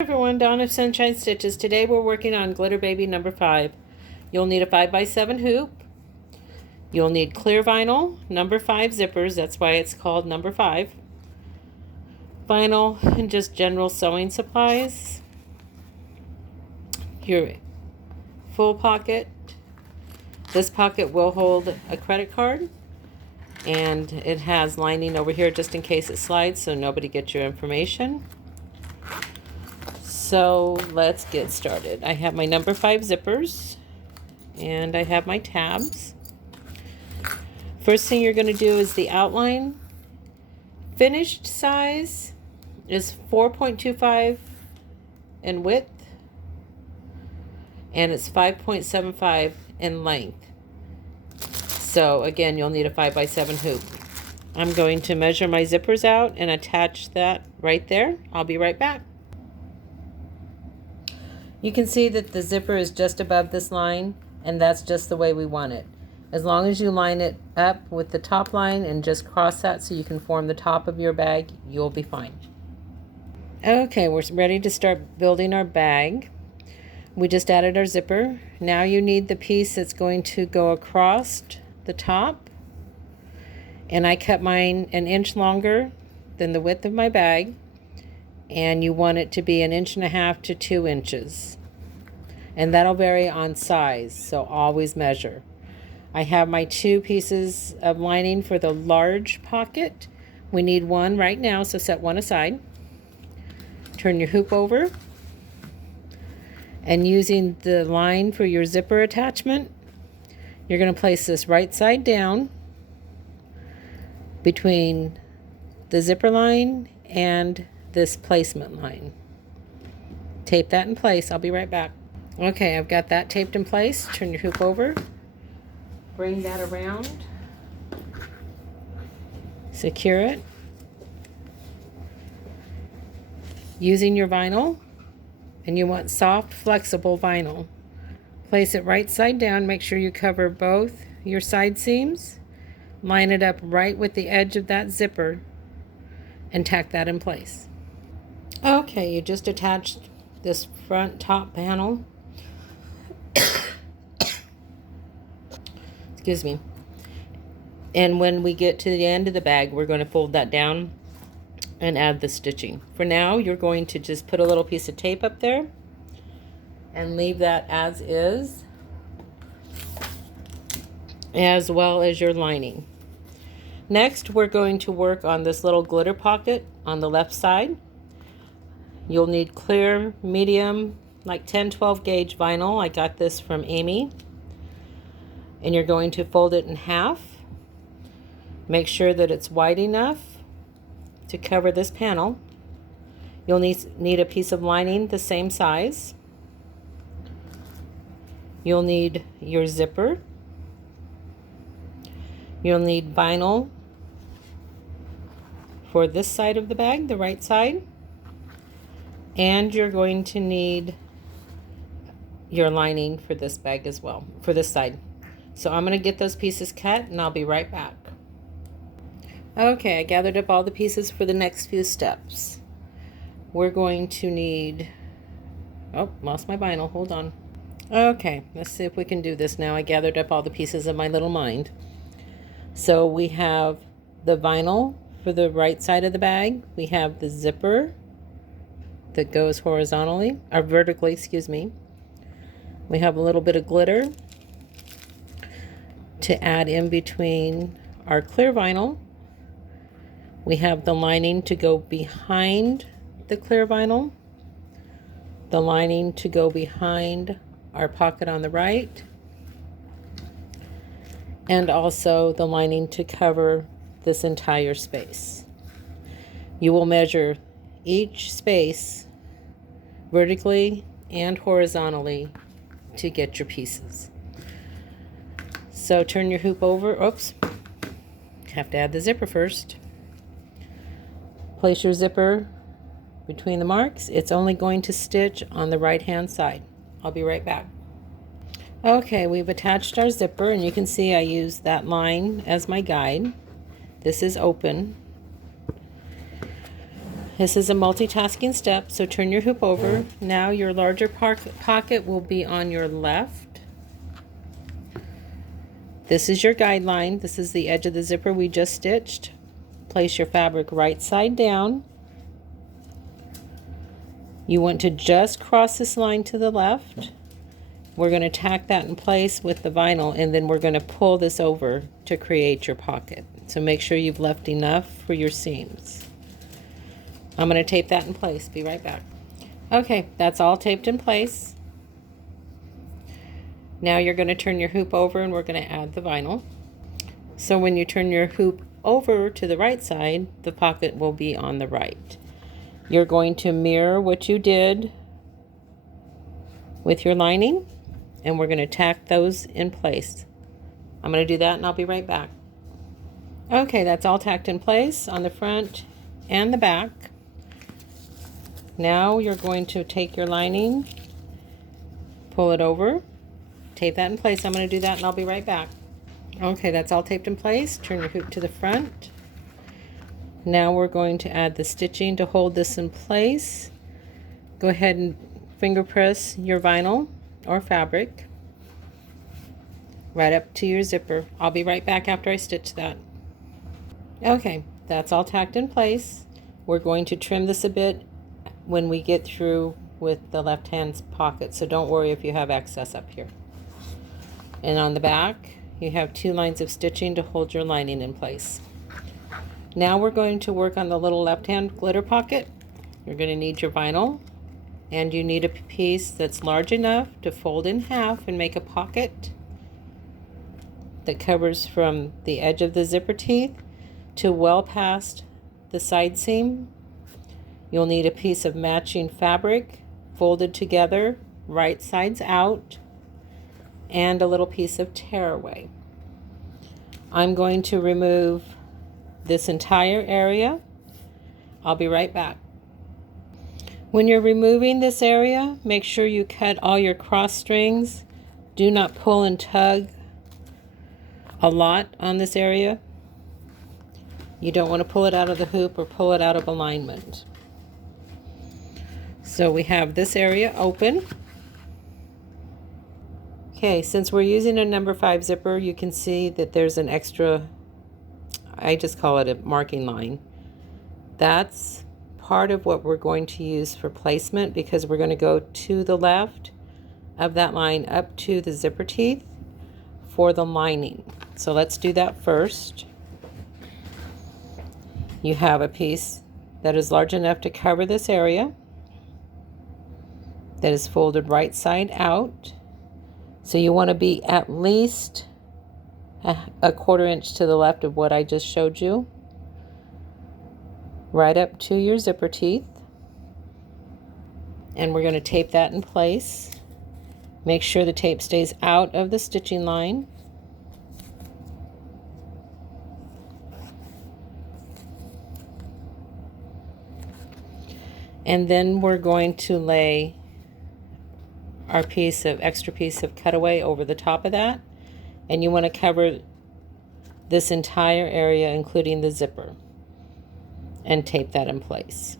Everyone, Dawn of Sunshine Stitches. Today we're working on Glitter Baby number 5. You'll need a 5x7 hoop. You'll need clear vinyl, number 5 zippers, that's why it's called number 5. Vinyl and just general sewing supplies. Your full pocket. This pocket will hold a credit card. And it has lining over here just in case it slides so nobody gets your information. So let's get started. I have my number 5 zippers and I have my tabs. First thing you're going to do is the outline. Finished size is 4.25 in width and it's 5.75 in length. So again, you'll need a 5x7 hoop. I'm going to measure my zippers out and attach that right there. I'll be right back. You can see that the zipper is just above this line, and that's just the way we want it. As long as you line it up with the top line and just cross that so you can form the top of your bag, you'll be fine. Okay, we're ready to start building our bag. We just added our zipper. Now you need the piece that's going to go across the top. And I cut mine an inch longer than the width of my bag. And you want it to be 1.5 inches to 2 inches. And that'll vary on size, so always measure. I have my 2 pieces of lining for the large pocket. We need one right now, so set one aside. Turn your hoop over. And using the line for your zipper attachment, you're going to place this right side down between the zipper line and this placement line. Tape that in place. I'll be right back. Okay, I've got that taped in place. Turn your hoop over. Bring that around. Secure it. Using your vinyl, and you want soft, flexible vinyl. Place it right side down. Make sure you cover both your side seams. Line it up right with the edge of that zipper and tack that in place. Okay, you just attached this front top panel. Excuse me. And when we get to the end of the bag, we're going to fold that down and add the stitching. For now, you're going to just put a little piece of tape up there and leave that as is, as well as your lining. Next, we're going to work on this little glitter pocket on the left side. You'll need clear, medium, like 10-12 gauge vinyl. I got this from Amy. And you're going to fold it in half. Make sure that it's wide enough to cover this panel. You'll need a piece of lining the same size. You'll need your zipper. You'll need vinyl for this side of the bag, the right side. And you're going to need your lining for this bag as well, for this side. So I'm going to get those pieces cut and I'll be right back. Okay, I gathered up all the pieces for the next few steps. We're going to need, oh, lost my vinyl, hold on. Okay, let's see if we can do this now. I gathered up all the pieces of my little mind. So we have the vinyl for the right side of the bag. We have the zipper that goes horizontally, or vertically, excuse me. We have a little bit of glitter to add in between our clear vinyl. We have the lining to go behind the clear vinyl, the lining to go behind our pocket on the right, and also the lining to cover this entire space. You will measure each space vertically and horizontally to get your pieces. So turn your hoop over. Oops, have to add the zipper first. Place your zipper between the marks. It's only going to stitch on the right hand side. I'll be right back. Okay, we've attached our zipper, and you can see I use that line as my guide. This is open. This is a multitasking step, so turn your hoop over. Now your larger pocket will be on your left. This is your guideline. This is the edge of the zipper we just stitched. Place your fabric right side down. You want to just cross this line to the left. We're going to tack that in place with the vinyl, and then we're going to pull this over to create your pocket. So make sure you've left enough for your seams. I'm going to tape that in place. Be right back. Okay, that's all taped in place. Now you're going to turn your hoop over and we're going to add the vinyl. So when you turn your hoop over to the right side, the pocket will be on the right. You're going to mirror what you did with your lining, and we're going to tack those in place. I'm going to do that and I'll be right back. Okay, that's all tacked in place on the front and the back. Now you're going to take your lining, pull it over, tape that in place. I'm going to do that and I'll be right back. Okay, that's all taped in place. Turn your hoop to the front. Now we're going to add the stitching to hold this in place. Go ahead and finger press your vinyl or fabric right up to your zipper. I'll be right back after I stitch that. Okay, that's all tacked in place. We're going to trim this a bit when we get through with the left hand pocket, so don't worry if you have excess up here. And on the back, you have 2 lines of stitching to hold your lining in place. Now we're going to work on the little left hand glitter pocket. You're going to need your vinyl, and you need a piece that's large enough to fold in half and make a pocket that covers from the edge of the zipper teeth to well past the side seam. You'll need a piece of matching fabric folded together, right sides out, and a little piece of tearaway. I'm going to remove this entire area. I'll be right back. When you're removing this area, make sure you cut all your cross strings. Do not pull and tug a lot on this area. You don't want to pull it out of the hoop or pull it out of alignment. So we have this area open. Okay, since we're using a number 5 zipper, you can see that there's an extra, I just call it a marking line. That's part of what we're going to use for placement, because we're going to go to the left of that line up to the zipper teeth for the lining. So let's do that first. You have a piece that is large enough to cover this area, that is folded right side out. So you want to be at least a 1/4 inch to the left of what I just showed you, right up to your zipper teeth. And we're going to tape that in place. Make sure the tape stays out of the stitching line. And then we're going to lay our extra piece of cutaway over the top of that. And you want to cover this entire area, including the zipper, and tape that in place.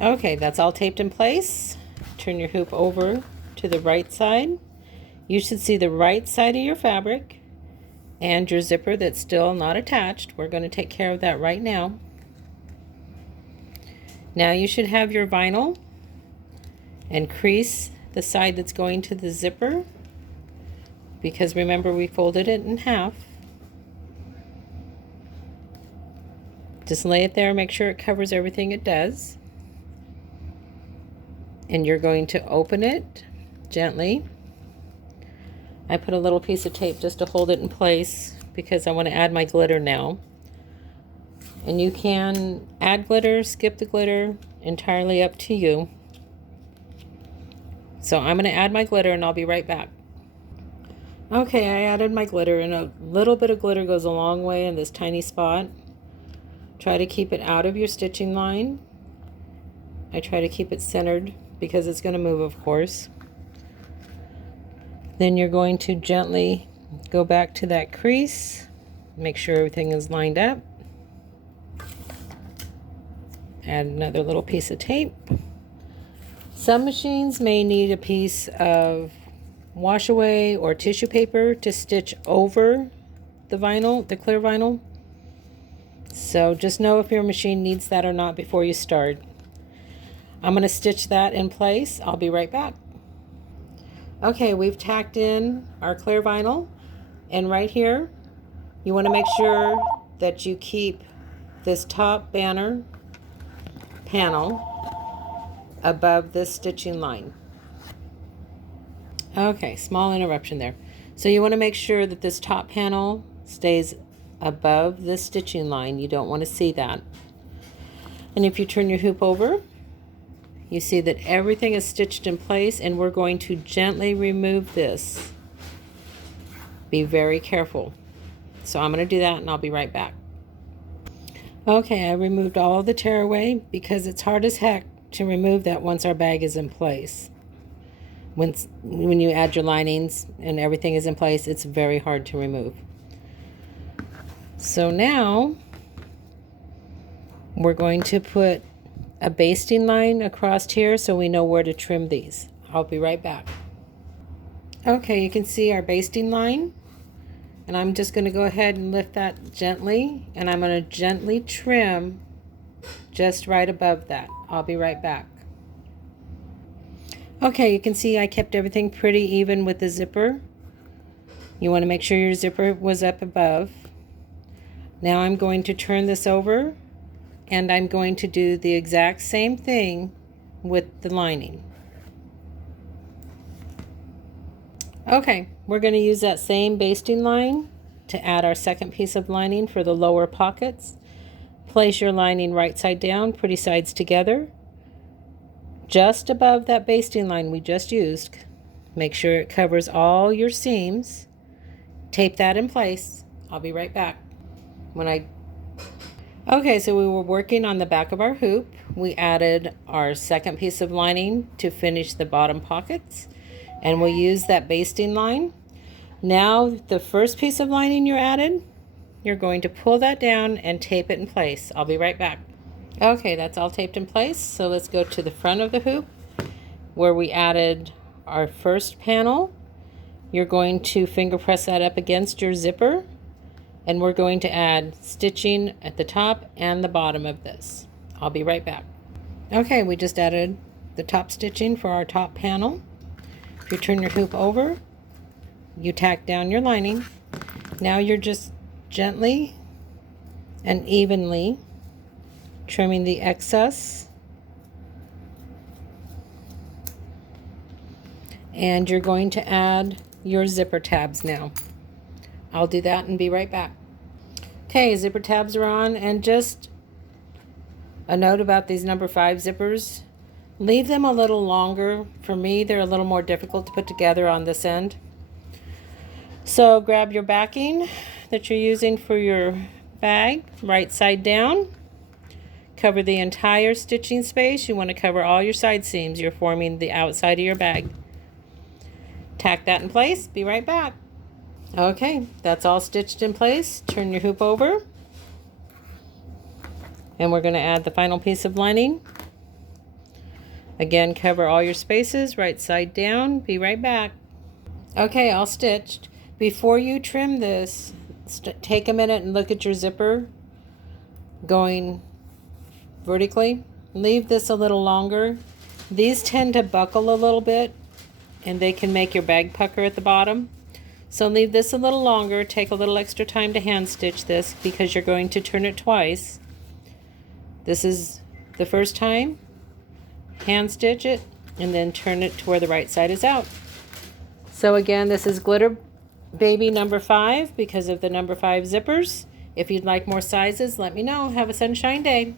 Okay, that's all taped in place. Turn your hoop over to the right side. You should see the right side of your fabric and your zipper that's still not attached. We're going to take care of that right now. Now you should have your vinyl, and crease the side that's going to the zipper, because remember we folded it in half. Just lay it there, make sure it covers everything it does. And you're going to open it gently. I put a little piece of tape just to hold it in place because I want to add my glitter now. And you can add glitter, skip the glitter, entirely up to you. So I'm going to add my glitter and I'll be right back. Okay, I added my glitter, and a little bit of glitter goes a long way in this tiny spot. Try to keep it out of your stitching line. I try to keep it centered because it's going to move, of course. Then you're going to gently go back to that crease, make sure everything is lined up. Add another little piece of tape. Some machines may need a piece of wash away or tissue paper to stitch over the vinyl, the clear vinyl. So just know if your machine needs that or not before you start. I'm going to stitch that in place. I'll be right back. Okay, we've tacked in our clear vinyl, and right here you want to make sure that you keep this top banner panel above this stitching line. Okay, small interruption there. So you want to make sure that this top panel stays above this stitching line. You don't want to see that. And if you turn your hoop over, you see that everything is stitched in place, and we're going to gently remove this. Be very careful. So I'm going to do that, and I'll be right back. Okay, I removed all of the tearaway because it's hard as heck to remove that once our bag is in place. When you add your linings and everything is in place, it's very hard to remove. So now we're going to put a basting line across here so we know where to trim these. I'll be right back. Okay, you can see our basting line, and I'm just going to go ahead and lift that gently, and I'm going to gently trim just right above that. I'll be right back. Okay, you can see I kept everything pretty even with the zipper. You want to make sure your zipper was up above. Now I'm going to turn this over, and I'm going to do the exact same thing with the lining. Okay, we're going to use that same basting line to add our second piece of lining for the lower pockets. Place your lining right side down, pretty sides together, just above that basting line we just used. Make sure it covers all your seams. Tape that in place. I'll be right back. Okay, so we were working on the back of our hoop. We added our second piece of lining to finish the bottom pockets, and we'll use that basting line. Now the first piece of lining you added, you're going to pull that down and tape it in place. I'll be right back. Okay, that's all taped in place. So let's go to the front of the hoop where we added our first panel. You're going to finger press that up against your zipper, and we're going to add stitching at the top and the bottom of this. I'll be right back. Okay, we just added the top stitching for our top panel. If you turn your hoop over, you tack down your lining. Now you're just gently and evenly trimming the excess, and you're going to add your zipper tabs now. I'll do that and be right back. Okay, zipper tabs are on, and just a note about these number 5 zippers. Leave them a little longer. For me, they're a little more difficult to put together on this end. So grab your backing that you're using for your bag, right side down. Cover the entire stitching space. You want to cover all your side seams. You're forming the outside of your bag. Tack that in place. Be right back. Okay, that's all stitched in place. Turn your hoop over, and we're going to add the final piece of lining. Again, cover all your spaces, right side down. Be right back. Okay, all stitched. Before you trim this, take a minute and look at your zipper going vertically. Leave this a little longer. These tend to buckle a little bit, and they can make your bag pucker at the bottom. So leave this a little longer. Take a little extra time to hand stitch this because you're going to turn it twice. This is the first time. Hand stitch it and then turn it to where the right side is out. So again, this is Glitter Baby number 5 because of the number 5 zippers. If you'd like more sizes, let me know. Have a sunshine day.